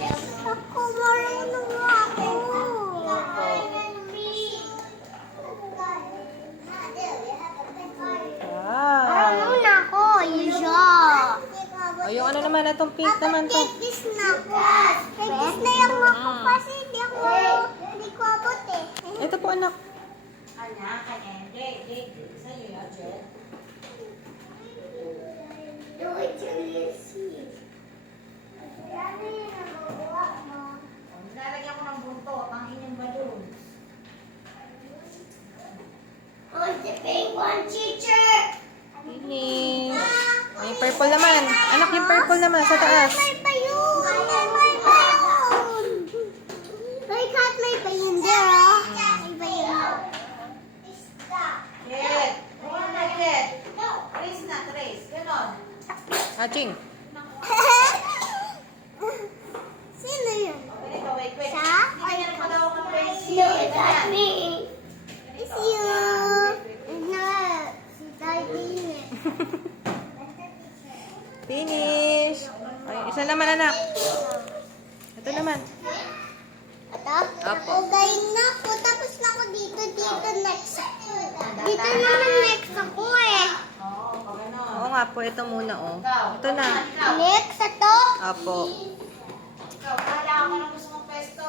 Ako marunong ako. Marunong na ako. Yusha. O, yung ano naman, itong pink naman to. Practice na ako. Practice na yung ako kasi hindi ko abot eh. Ito po, anak. Anak, hindi. Sa'yo yun, Jen. Do it till you see. Ano yung nagawa mo? Nilalagyan ko ng buntot, ang inyong balloon. Oh, the pink one, teacher! Finish. May purple naman. Anak, yung purple naman sa taas. May payun! May payun! May cat, may payun there, oh. May payun. Jen, huwag na, Jen. Trace na, trace. Ganon. Aching. Sino yun? Ganito, wait. Siya? Hindi niya nagpatawag ng pencil. No, it's not Ganyan. me. It's you. No, si Daddy. Finish. Ay, isa naman, anak. Ito naman. Ito? Apo. Okay na po. Tapos na ako dito. Dito next. Dito naman next ako eh. Oo, pag ganon. Oo nga po, ito muna, oh. Ito na. Next ito. Apo. Ikaw, kailangan mo ng gusto mong pesto.